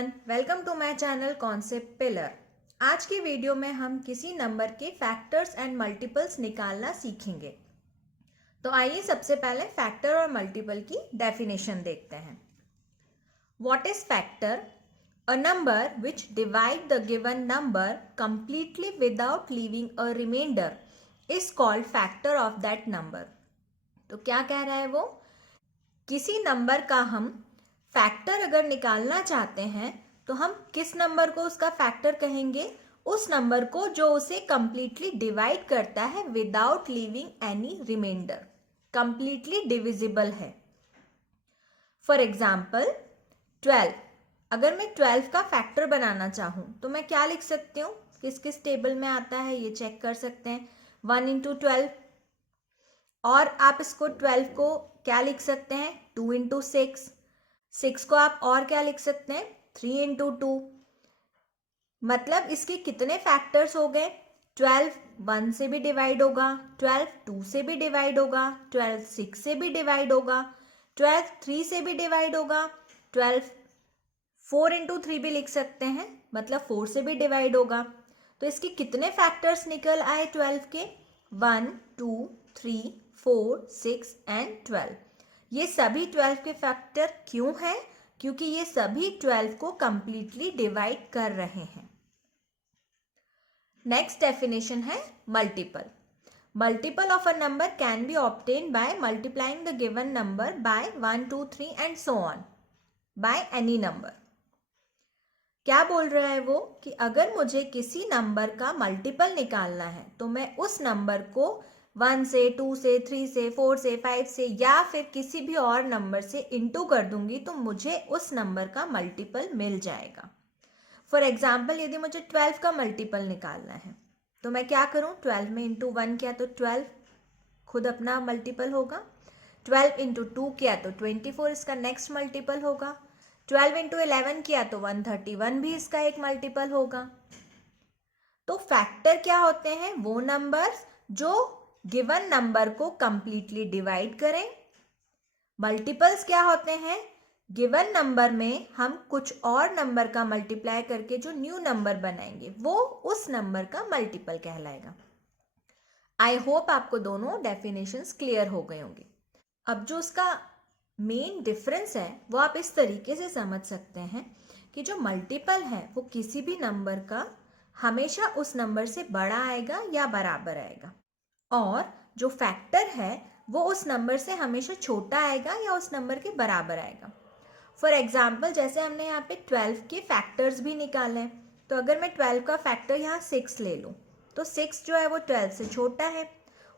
Everyone, welcome to my channel concept pillar. आज की video में हम किसी नंबर के फैक्टर्स एंड मल्टीपल्स निकालना सीखेंगे। तो आइए सबसे पहले फैक्टर और मल्टीपल की डेफिनेशन देखते हैं। What is factor? A number which divide the given number completely without leaving a reminder is called factor of that number. तो क्या कह रहा है वो? किसी नंबर का हम फैक्टर अगर निकालना चाहते हैं तो हम किस नंबर को उसका फैक्टर कहेंगे? उस नंबर को जो उसे कंप्लीटली डिवाइड करता है without leaving any reminder, completely divisible है। For example 12। अगर मैं 12 का फैक्टर बनाना चाहूँ तो मैं क्या लिख सकती हूँ? किस किस टेबल में आता है ये चेक कर सकते हैं। 1 इंटू 12। और आप इसको 12 को क्या लिख सकते हैं? 2 इंटू 6। 6 को आप और क्या लिख सकते हैं? 3 इंटू 2। मतलब इसके कितने फैक्टर्स हो गए? 12 1 से भी डिवाइड होगा, 12 2 से भी डिवाइड होगा, 12 6 से भी डिवाइड होगा, 12 3 से भी डिवाइड होगा, 12 4 इंटू 3 भी लिख सकते हैं, मतलब 4 से भी डिवाइड होगा। तो इसके कितने फैक्टर्स निकल आए 12 के? 1 2 3 4 6 एंड 12। ये सभी 12 के फैक्टर क्यों हैं? क्योंकि ये सभी 12 को कंप्लीटली डिवाइड कर रहे हैं। नेक्स्ट डेफिनेशन है multiple. Multiple of a number can be obtain by multiplying the given number by 1 2 3 and so on by any number. क्या बोल रहा है वो कि अगर मुझे किसी नंबर का मल्टीपल निकालना है तो मैं उस नंबर को 1 से 2 से 3 से 4 से 5 से या फिर किसी भी और नंबर से इंटू कर दूंगी तो मुझे उस नंबर का मल्टीपल मिल जाएगा। फॉर एग्जाम्पल यदि मुझे 12 का मल्टीपल निकालना है तो मैं क्या करूं? 12 में इंटू 1 किया तो 12 खुद अपना मल्टीपल होगा, 12 इंटू 2 किया तो 24 इसका नेक्स्ट मल्टीपल होगा, 12 इंटू 11 किया तो 131 भी इसका एक मल्टीपल होगा। तो फैक्टर क्या होते हैं? वो नंबर्स जो गिवन नंबर को कंप्लीटली डिवाइड करें। मल्टीपल्स क्या होते हैं? गिवन नंबर में हम कुछ और नंबर का मल्टीप्लाई करके जो न्यू नंबर बनाएंगे वो उस नंबर का मल्टीपल कहलाएगा। आई होप आपको दोनों डेफिनेशंस क्लियर हो गए होंगे। अब जो उसका मेन डिफरेंस है वो आप इस तरीके से समझ सकते हैं कि जो मल्टीपल है वो किसी भी नंबर का हमेशा उस नंबर से बड़ा आएगा या बराबर आएगा, और जो फैक्टर है वो उस नंबर से हमेशा छोटा आएगा या उस नंबर के बराबर आएगा। फॉर एग्जाम्पल जैसे हमने यहाँ पे 12 के फैक्टर्स भी निकाले हैं, तो अगर मैं 12 का फैक्टर यहाँ 6 ले लूँ तो 6 जो है वो 12 से छोटा है,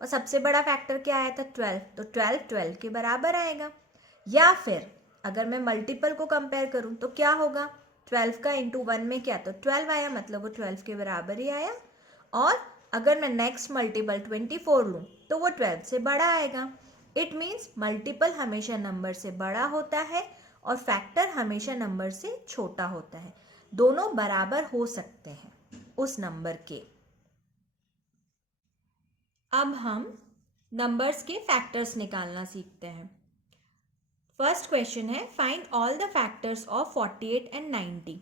और सबसे बड़ा फैक्टर क्या आया था? 12, तो 12 12 के बराबर आएगा। या फिर अगर मैं मल्टीपल को कंपेयर करूँ तो क्या होगा? 12 का इंटू 1 में क्या? तो 12 आया, मतलब वो 12 के बराबर ही आया। और अगर मैं नेक्स्ट मल्टीपल 24 लूँ तो वो 12 से बड़ा आएगा। इट मीन्स मल्टीपल हमेशा नंबर से बड़ा होता है और फैक्टर हमेशा नंबर से छोटा होता है। दोनों बराबर हो सकते हैं उस नंबर के। अब हम नंबर्स के फैक्टर्स निकालना सीखते हैं। फर्स्ट क्वेश्चन है, find all the factors of 48 and 90।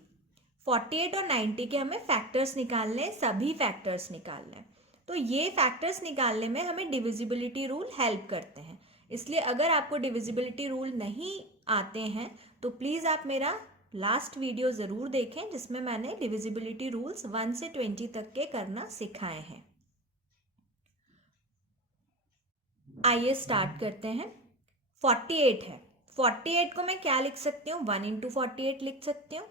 48 और 90 के हमें फैक्टर्स निकालने हैं, सभी फैक्टर्स निकालने हैं। तो ये फैक्टर्स निकालने में हमें डिविजिबिलिटी रूल हेल्प करते हैं। इसलिए अगर आपको डिविजिबिलिटी रूल नहीं आते हैं तो प्लीज़ आप मेरा लास्ट वीडियो ज़रूर देखें जिसमें मैंने डिविजिबिलिटी रूल्स 1 से 20 तक के करना सिखाए हैं। आइए स्टार्ट करते हैं। 48 है, 48 को मैं क्या लिख सकती हूँ? 1 इंटू 48 लिख सकती हूँ।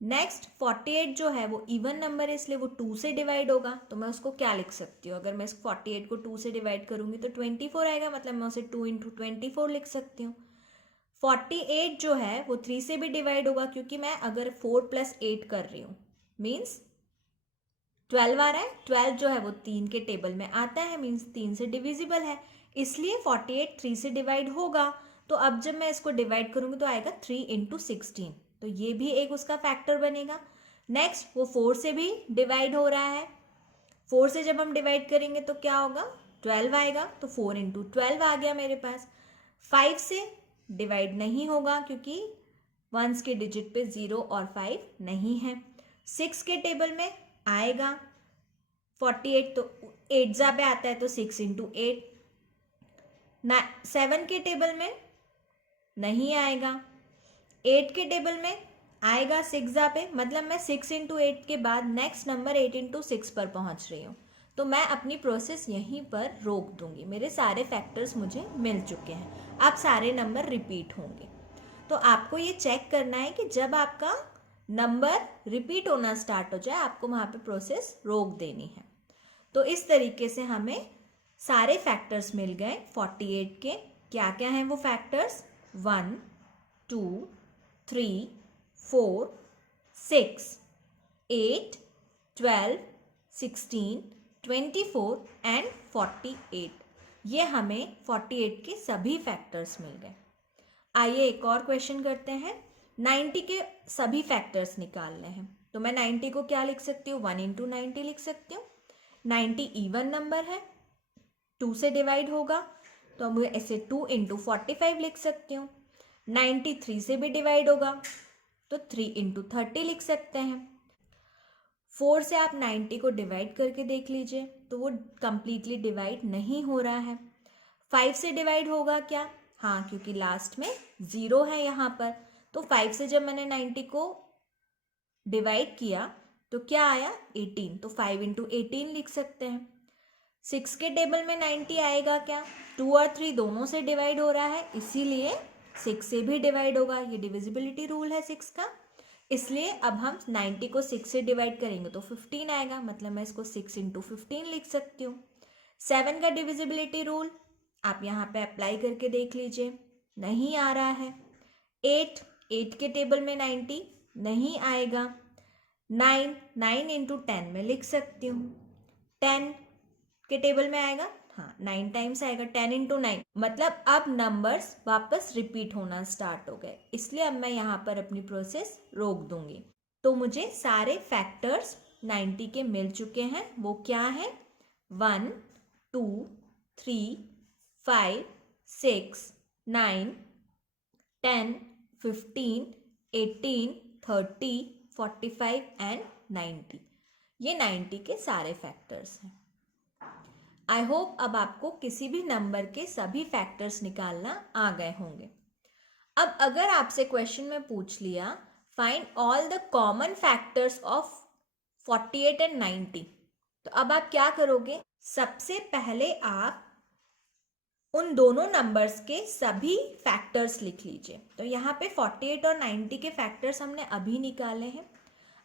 नेक्स्ट 48 जो है वो इवन नंबर है इसलिए वो 2 से डिवाइड होगा, तो मैं उसको क्या लिख सकती हूँ? अगर मैं इस 48 को 2 से डिवाइड करूंगी तो 24 आएगा, मतलब मैं उसे 2 इंटू 24 लिख सकती हूँ। 48 जो है वो 3 से भी डिवाइड होगा क्योंकि मैं अगर 4 प्लस 8 कर रही हूँ मीन्स 12 आ रहा है। 12 जो है वो 3 के टेबल में आता है, मीन्स 3 से डिविजिबल है, इसलिए 48 3 से डिवाइड होगा। तो अब जब मैं इसको डिवाइड करूंगी तो आएगा 3 इंटू 16, तो ये भी एक उसका फैक्टर बनेगा। नेक्स्ट वो 4 से भी डिवाइड हो रहा है, 4 से जब हम डिवाइड करेंगे तो क्या होगा? 12 आएगा, तो 4 इंटू 12 आ गया मेरे पास। 5 से डिवाइड नहीं होगा क्योंकि वंस के डिजिट पे 0 और 5 नहीं है। 6 के टेबल में आएगा 48, तो 8 पे आता है तो 6 इंटू 8। 7 के टेबल में नहीं आएगा। 8 के टेबल में आएगा 6 पे, मतलब मैं 6 इंटू 8 के बाद नेक्स्ट नंबर 8 इंटू 6 पर पहुंच रही हूँ, तो मैं अपनी प्रोसेस यहीं पर रोक दूंगी। मेरे सारे फैक्टर्स मुझे मिल चुके हैं, अब सारे नंबर रिपीट होंगे। तो आपको ये चेक करना है कि जब आपका नंबर रिपीट होना स्टार्ट हो जाए आपको वहाँ पे प्रोसेस रोक देनी है। तो इस तरीके से हमें सारे फैक्टर्स मिल गए 48 के। क्या क्या हैं वो फैक्टर्स? 1, 2, 3, 4, 6, 8, 12, 16, 24 एंड 48। ये हमें 48 के सभी फैक्टर्स मिल गए। आइए एक और क्वेश्चन करते हैं। 90 के सभी फैक्टर्स निकालने हैं, तो मैं 90 को क्या लिख सकती हूँ? 1 इंटू 90 लिख सकती हूँ। 90 इवन नंबर है, 2 से डिवाइड होगा, तो मैं ऐसे 2 इंटू 45 लिख सकती हूँ। 90 3 से भी डिवाइड होगा, तो 3 इंटू 30 लिख सकते हैं। 4 से आप 90 को डिवाइड करके देख लीजिए, तो वो कंप्लीटली डिवाइड नहीं हो रहा है। 5 से डिवाइड होगा क्या? हाँ, क्योंकि लास्ट में 0 है यहाँ पर, तो 5 से जब मैंने 90 को डिवाइड किया तो क्या आया? 18, तो 5 इंटू 18 लिख सकते हैं। 6 के टेबल में 90 आएगा क्या? 2 और 3 दोनों से डिवाइड हो रहा है, इसीलिए 6 से भी डिवाइड होगा। ये डिविजिबिलिटी रूल है 6 का, इसलिए अब हम 90 को 6 से डिवाइड करेंगे तो 15 आएगा, मतलब मैं इसको 6 इंटू 15 लिख सकती हूँ। 7 का डिविजिबिलिटी रूल आप यहाँ पे अप्लाई करके देख लीजिए, नहीं आ रहा है। 8 के टेबल में 90 नहीं आएगा। 9 इंटू 10 में लिख सकती हूँ। 10 के टेबल में आएगा, हाँ 9 टाइम्स आएगा, 10 इंटू 9, मतलब अब नंबर्स वापस रिपीट होना स्टार्ट हो गए, इसलिए अब मैं यहाँ पर अपनी प्रोसेस रोक दूंगी। तो मुझे सारे फैक्टर्स 90 के मिल चुके हैं। वो क्या है? 1, 2, 3, 5, 6, 9, 10, 15, 18, 30, 45 एंड 90। ये 90 के सारे फैक्टर्स हैं। आई होप अब आपको किसी भी नंबर के सभी फैक्टर्स निकालना आ गए होंगे। अब अगर आपसे क्वेश्चन में पूछ लिया find all the common factors of 48 and 90, तो अब आप क्या करोगे? सबसे पहले आप उन दोनों नंबर्स के सभी फैक्टर्स लिख लीजिए। तो यहाँ पे 48 और 90 के फैक्टर्स हमने अभी निकाले हैं।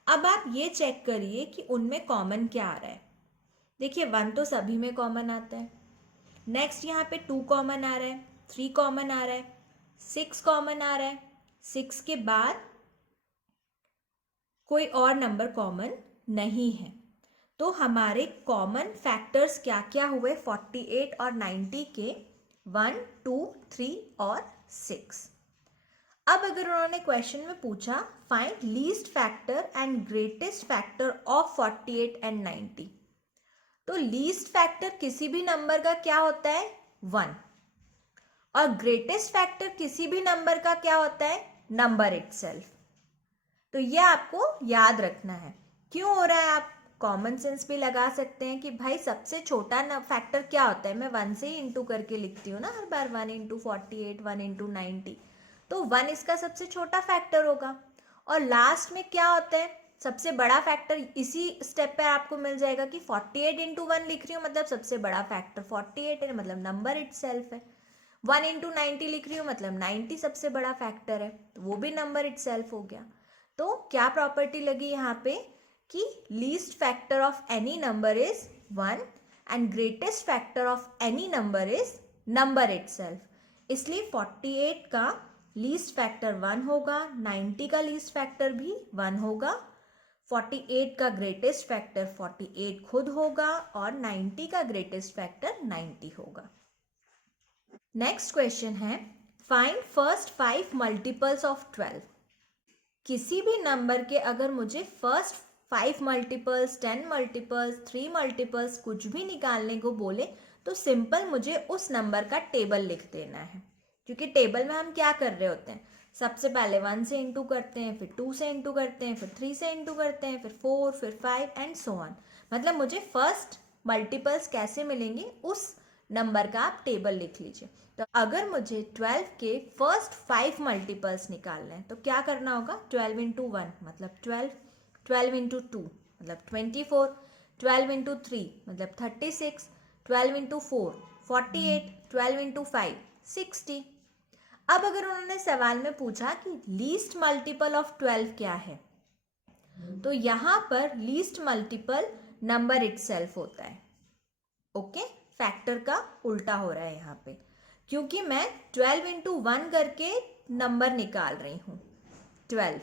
अब आप ये चेक करिए कि उनमें कॉमन क्या आ रहा है। देखिए 1 तो सभी में कॉमन आता है। नेक्स्ट यहाँ पे 2 कॉमन आ रहा है, 3 कॉमन आ रहा है, 6 कॉमन आ रहा है। 6 के बाद कोई और नंबर कॉमन नहीं है। तो हमारे कॉमन फैक्टर्स क्या क्या हुए 48 और 90 के? 1, 2, 3 और 6। अब अगर उन्होंने क्वेश्चन में पूछा find least factor and greatest factor of 48 and 90, तो लीस्ट फैक्टर किसी भी नंबर का क्या होता है? 1, और ग्रेटेस्ट फैक्टर किसी भी नंबर का क्या होता है? Number itself. तो ये आपको याद रखना है। क्यों हो रहा है? आप कॉमन सेंस भी लगा सकते हैं कि भाई सबसे छोटा फैक्टर क्या होता है, मैं 1 से ही इंटू करके लिखती हूँ ना हर बार, 1 इंटू 48, 1 इंटू 90, तो 1 इसका सबसे छोटा फैक्टर होगा। और लास्ट में क्या होता है? सबसे बड़ा फैक्टर इसी स्टेप पे आपको मिल जाएगा कि 48 इंटू 1 लिख रही हूँ, मतलब सबसे बड़ा फैक्टर 48 है, मतलब नंबर इटसेल्फ है। 1 इंटू 90 लिख रही हूँ, मतलब 90 सबसे बड़ा फैक्टर है, तो वो भी नंबर इटसेल्फ हो गया। तो क्या प्रॉपर्टी लगी यहाँ पे कि least factor of any number is 1 and greatest factor of any number is number itself. इसलिए 48 का लीस्ट फैक्टर 1 होगा, 90 का लीस्ट फैक्टर भी 1 होगा, 48 का ग्रेटेस्ट फैक्टर 48 खुद होगा और 90 का ग्रेटेस्ट फैक्टर 90 होगा। नेक्स्ट क्वेश्चन है फाइंड फर्स्ट 5 मल्टीपल्स ऑफ 12। किसी भी नंबर के अगर मुझे फर्स्ट 5 मल्टीपल्स, 10 मल्टीपल्स, 3 मल्टीपल्स कुछ भी निकालने को बोले तो सिंपल मुझे उस नंबर का टेबल लिख देना है, क्योंकि टेबल में हम क्या कर रहे होते हैं, सबसे पहले 1 से इंटू करते हैं, फिर 2 से इंटू करते हैं, फिर 3 से इंटू करते हैं, फिर 4, फिर 5 एंड सो ऑन। मतलब मुझे फर्स्ट मल्टीपल्स कैसे मिलेंगे उस नंबर का आप टेबल लिख लीजिए। तो अगर मुझे 12 के फर्स्ट 5 मल्टीपल्स निकालने हैं तो क्या करना होगा, 12 इंटू 1 मतलब 12, 12 इंटू 2 मतलब 24, 12 इंटू 3 मतलब 36, 12 इंटू 4 48, 12 इंटू 5 60। अब अगर उन्होंने सवाल में पूछा कि लीस्ट मल्टीपल ऑफ 12 क्या है, तो यहां पर लीस्ट मल्टीपल नंबर इटसेल्फ होता है। ओके, फैक्टर का उल्टा हो रहा है यहाँ पे, क्योंकि मैं 12 इंटू 1 करके नंबर निकाल रही हूँ 12।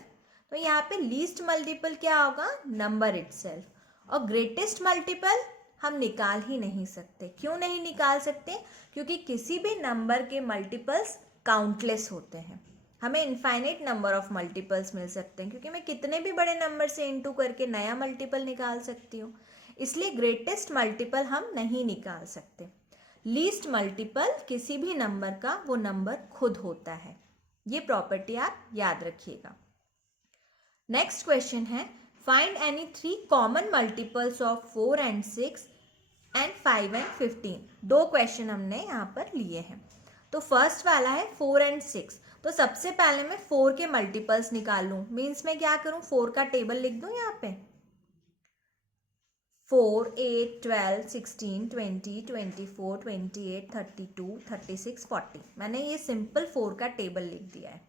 तो यहाँ पे लीस्ट मल्टीपल क्या होगा, नंबर इटसेल्फ। और ग्रेटेस्ट मल्टीपल हम निकाल ही नहीं सकते। क्यों नहीं निकाल सकते, क्योंकि किसी भी नंबर के मल्टीपल्स काउंटलेस होते हैं। हमें इनफाइनाइट नंबर ऑफ मल्टीपल्स मिल सकते हैं, क्योंकि मैं कितने भी बड़े नंबर से इनटू करके नया मल्टीपल निकाल सकती हूँ। इसलिए ग्रेटेस्ट मल्टीपल हम नहीं निकाल सकते। लीस्ट मल्टीपल किसी भी नंबर का वो नंबर खुद होता है। ये प्रॉपर्टी आप याद रखिएगा। नेक्स्ट क्वेश्चन है, find any 3 common multiples of 4 and 6 and 5 and 15। 2 question हमने यहाँ पर लिए हैं। तो फर्स्ट वाला है 4 एंड 6। तो सबसे पहले मैं 4 के मल्टीपल्स निकाल लूँ। मीन्स मैं क्या करूँ, 4 का टेबल लिख दूँ यहाँ पे। 4, 8, 12, 16, 20, 24, 28, 32, 36, 40। मैंने ये सिंपल 4 का टेबल लिख दिया है।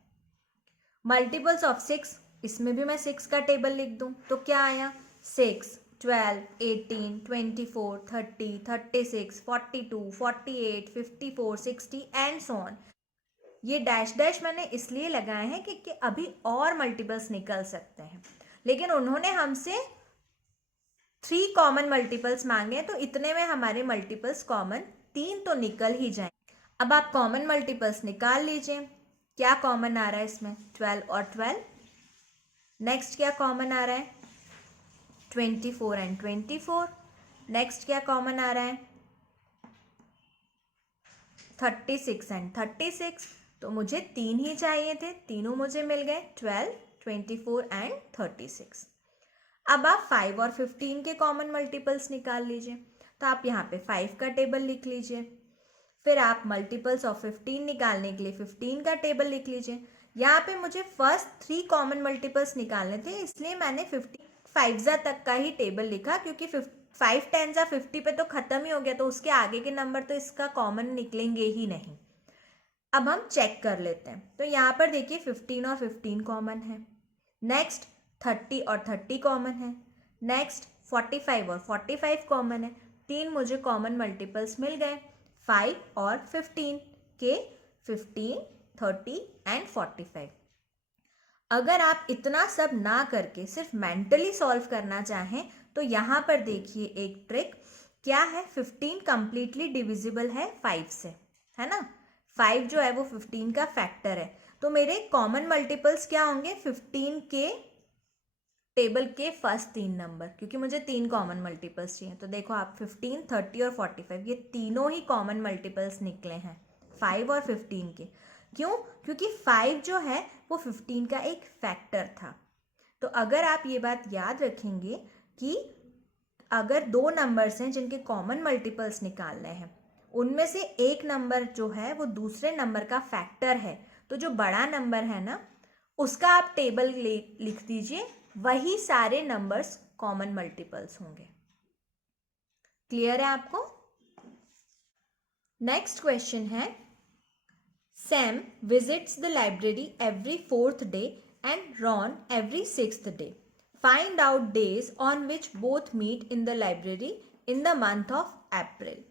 मल्टीपल्स ऑफ 6, इसमें भी मैं 6 का टेबल लिख दूं तो क्या आया, 6, 12, 18, 24, 30, 36, 42, 48, 54, 60 एंड सो ऑन। ये डैश डैश मैंने इसलिए लगाए हैं कि अभी और मल्टीपल्स निकल सकते हैं, लेकिन उन्होंने हमसे 3 कॉमन मल्टीपल्स मांगे, तो इतने में हमारे मल्टीपल्स कॉमन 3 तो निकल ही जाए। अब आप कॉमन मल्टीपल्स निकाल लीजिए। क्या कॉमन आ रहा है इसमें, 12 और 12। नेक्स्ट क्या कॉमन आ रहा है, 24 एंड 24। नेक्स्ट क्या कॉमन आ रहा है, 36 एंड 36। तो मुझे 3 ही चाहिए थे, तीनों मुझे मिल गए, 12, 24 एंड 36। अब आप 5 और 15 के कॉमन मल्टीपल्स निकाल लीजिए। तो आप यहाँ पे 5 का टेबल लिख लीजिए। फिर आप मल्टीपल्स ऑफ 15 निकालने के लिए 15 का टेबल लिख लीजिए। यहाँ पे मुझे फर्स्ट 3 कॉमन मल्टीपल्स निकालने थे, इसलिए मैंने 5 तक का ही टेबल लिखा, क्योंकि 5 10 50 पे तो ख़त्म ही हो गया, तो उसके आगे के नंबर तो इसका कॉमन निकलेंगे ही नहीं। अब हम चेक कर लेते हैं। तो यहाँ पर देखिए 15 और 15 कॉमन है। नेक्स्ट 30 और 30 कॉमन है। नेक्स्ट 45 और 45 कॉमन है। 3 मुझे कॉमन मल्टीपल्स मिल गए, 5 और 15 के, 15, 30 एंड 45। अगर आप इतना सब ना करके सिर्फ मेंटली सॉल्व करना चाहें तो यहाँ पर देखिए एक ट्रिक क्या है। 15 कंप्लीटली डिविजिबल है 5 से, है ना। 5 जो है वो 15 का फैक्टर है। तो मेरे कॉमन मल्टीपल्स क्या होंगे, 15 के टेबल के फर्स्ट 3 नंबर, क्योंकि मुझे 3 कॉमन मल्टीपल्स चाहिए। तो देखो आप 15, 30 और 45 ये तीनों ही कॉमन मल्टीपल्स निकले हैं 5 और 15 के। क्यों, क्योंकि 5 जो है वो 15 का एक फैक्टर था। तो अगर आप ये बात याद रखेंगे कि अगर 2 नंबर्स हैं जिनके कॉमन मल्टीपल्स निकालने हैं, उनमें से एक नंबर जो है वो दूसरे नंबर का फैक्टर है, तो जो बड़ा नंबर है ना उसका आप टेबल लिख दीजिए, वही सारे नंबर्स कॉमन मल्टीपल्स होंगे। क्लियर है आपको। नेक्स्ट क्वेश्चन है, Sam visits the library every 4th day and Ron every 6th day. Find out days on which both meet in the library in the month of April.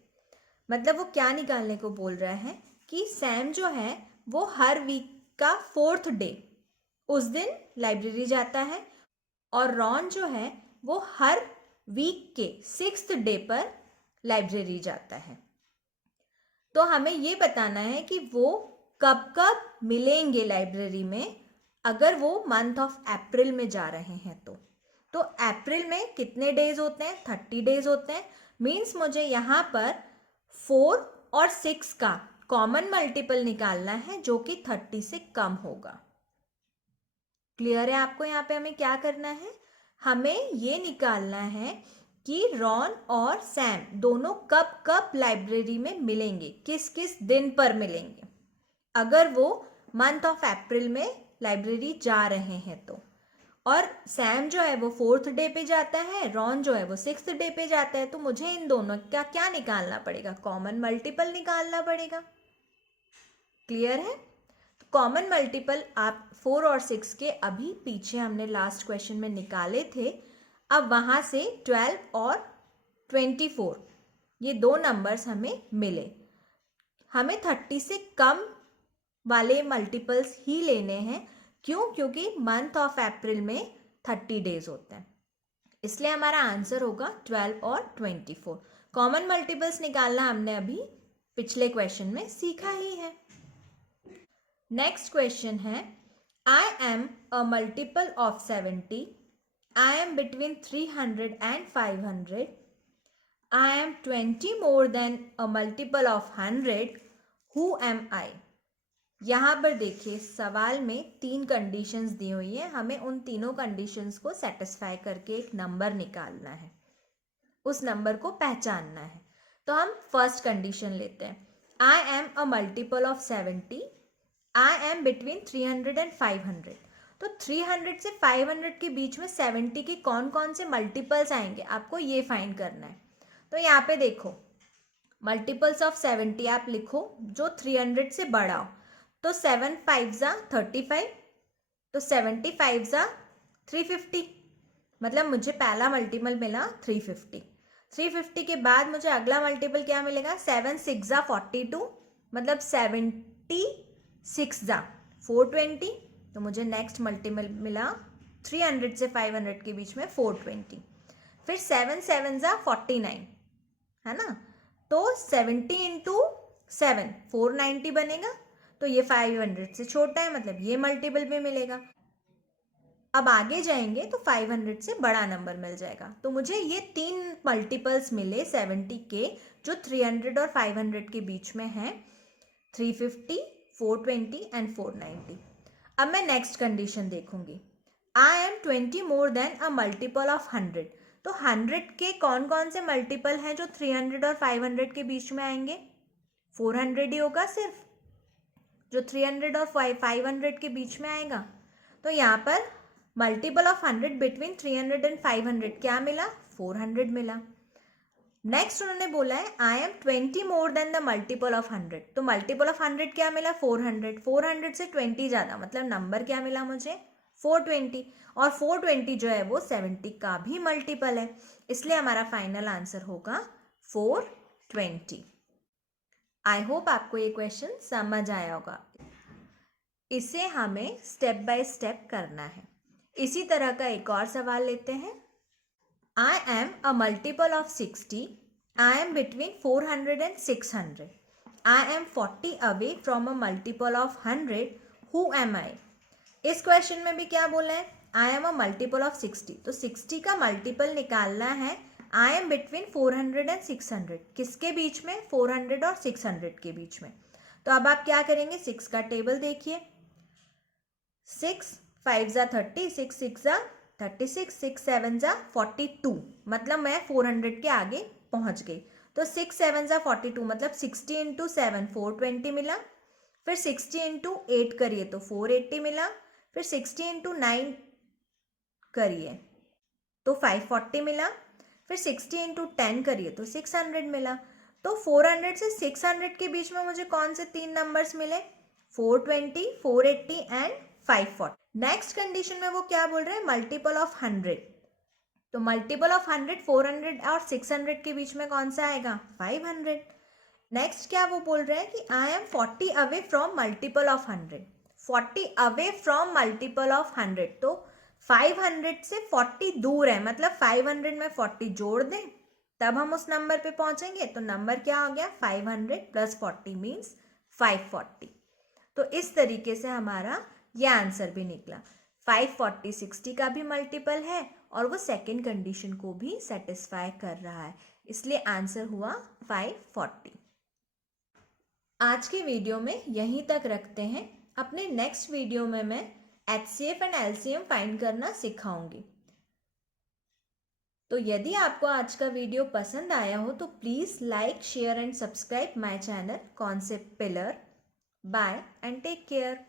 मतलब वो क्या निकालने को बोल रहा है कि सैम जो है वो हर वीक का 4th डे उस दिन लाइब्रेरी जाता है, और रॉन जो है वो हर वीक के 6th डे पर लाइब्रेरी जाता है। तो हमें ये बताना है कि वो कब कब मिलेंगे लाइब्रेरी में, अगर वो मंथ ऑफ अप्रैल में जा रहे हैं तो अप्रैल में कितने डेज होते हैं, 30 डेज होते हैं। मीन्स मुझे यहाँ पर 4 और 6 का कॉमन मल्टीपल निकालना है जो कि 30 से कम होगा। क्लियर है आपको? यहाँ पे हमें क्या करना है, हमें ये निकालना है कि रॉन और सैम दोनों कब कब लाइब्रेरी में मिलेंगे, किस किस दिन पर मिलेंगे। अगर वो मंथ ऑफ अप्रैल में लाइब्रेरी जा रहे हैं तो, और सैम जो है वो 4th डे पे जाता है, रॉन जो है वो 6th डे पे जाता है, तो मुझे इन दोनों का क्या निकालना पड़ेगा, कॉमन मल्टीपल निकालना पड़ेगा। क्लियर है? कॉमन मल्टीपल आप 4 और 6 के अभी पीछे हमने लास्ट क्वेश्चन में निकाले थे। अब वहाँ से 12 और 24 ये दो नंबर्स हमें मिले। हमें 30 से कम वाले मल्टीपल्स ही लेने हैं। क्यों? क्योंकि मंथ ऑफ अप्रैल में 30 डेज होते हैं, इसलिए हमारा आंसर होगा 12 और 24। कॉमन मल्टीपल्स निकालना हमने अभी पिछले क्वेश्चन में सीखा ही है। नेक्स्ट क्वेश्चन है, I am a multiple of 70, I am between 300 and 500, I am 20 more than a multiple of 100, who am I. यहाँ पर देखिए सवाल में 3 कंडीशंस दी हुई है, हमें उन तीनों कंडीशंस को सेटिस्फाई करके एक नंबर निकालना है, उस नंबर को पहचानना है। तो हम फर्स्ट कंडीशन लेते हैं, I am a multiple of 70, I am between 300 and 500। तो 300 से 500 के बीच में 70 के कौन कौन से मल्टीपल्स आएंगे, आपको ये फाइंड करना है। तो यहाँ पे देखो मल्टीपल्स ऑफ 70 आप लिखो जो 300 से बड़ा हो। तो 7 5 जा 35, तो 75 जा 350, मतलब मुझे पहला मल्टीपल मिला 350। 350 के बाद मुझे अगला मल्टीपल क्या मिलेगा, 7 6 जा 42, मतलब 76 जा 420। तो मुझे नेक्स्ट मल्टीपल मिला 300 से 500 के बीच में 420। फिर 7 7 जा 49, है ना। तो 70 इंटू 7 490 बनेगा। तो ये 500 से छोटा है, मतलब ये मल्टीपल भी मिलेगा। अब आगे जाएंगे तो 500 से बड़ा नंबर मिल जाएगा। तो मुझे ये 3 मल्टीपल्स मिले 70 के जो 300 और 500 के बीच में हैं, 350, 420 एंड 490। अब मैं नेक्स्ट कंडीशन देखूंगी, आई am 20 more than a multiple of 100। तो 100 के कौन कौन से मल्टीपल हैं जो 300 और 500 के बीच में आएंगे, 400 ही होगा सिर्फ जो 300 और 500 के बीच में आएगा। तो यहाँ पर मल्टीपल ऑफ 100 बिटवीन 300 एंड 500 क्या मिला, 400 मिला। नेक्स्ट उन्होंने बोला है I am 20 more then the multiple of 100। तो मल्टीपल ऑफ 100 क्या मिला, 400। 400 से 20 ज़्यादा, मतलब नंबर क्या मिला मुझे, 420। और 420 जो है वो 70 का भी मल्टीपल है, इसलिए हमारा फाइनल आंसर होगा 420। आई होप आपको ये क्वेश्चन समझ आया होगा। इसे हमें स्टेप बाय स्टेप करना है। इसी तरह का एक और सवाल लेते हैं, I am a multiple of 60, I am between 400 and 600, I am 40 away from a multiple of 100, who am I. इस क्वेश्चन में भी क्या बोला है, I am a multiple of 60। तो 60 का मल्टीपल निकालना है, आई एम बिटवीन 400 एंड 600, किसके बीच में, 400 और 600 के बीच में। तो अब आप क्या करेंगे, 6 का टेबल देखिए, 6 5 जा 30, 6 6 जा 36, 6 7 जा 42, मतलब मैं 400 के आगे पहुंच गई। तो 6 7 जा 42, मतलब 60 इंटू 7 420 मिला। फिर 60 इंटू 8 करिए तो 480 मिला। फिर 60 इंटू 9 करिए तो 540 मिला। फिर 60 इंटू 10 करिए तो 600 मिला। तो 400 से 600 के बीच में मुझे कौन से 3 नंबर्स मिले, 420, 480 एंड 540। नेक्स्ट कंडीशन में वो क्या बोल रहे हैं, मल्टीपल ऑफ 100। तो मल्टीपल ऑफ 100 400 और 600 के बीच में कौन सा आएगा, 500। नेक्स्ट क्या वो बोल रहे हैं कि आई am 40 away from multiple of 100, 40 away from multiple of 100। तो 500 से 40 दूर है, मतलब 500 में 40 जोड़ दें तब हम उस नंबर पे पहुंचेंगे। तो नंबर क्या हो गया, 500 प्लस 40 मीन्स 540। तो इस तरीके से हमारा यह आंसर भी निकला। 540 60 का भी मल्टीपल है और वो सेकेंड कंडीशन को भी सेटिस्फाई कर रहा है, इसलिए आंसर हुआ 540। आज के वीडियो में यहीं तक रखते हैं। अपने नेक्स्ट वीडियो में मैं HCF एंड LCM फाइंड करना सिखाऊंगी। तो यदि आपको आज का वीडियो पसंद आया हो तो please like, share and subscribe my channel concept pillar. Bye and take care.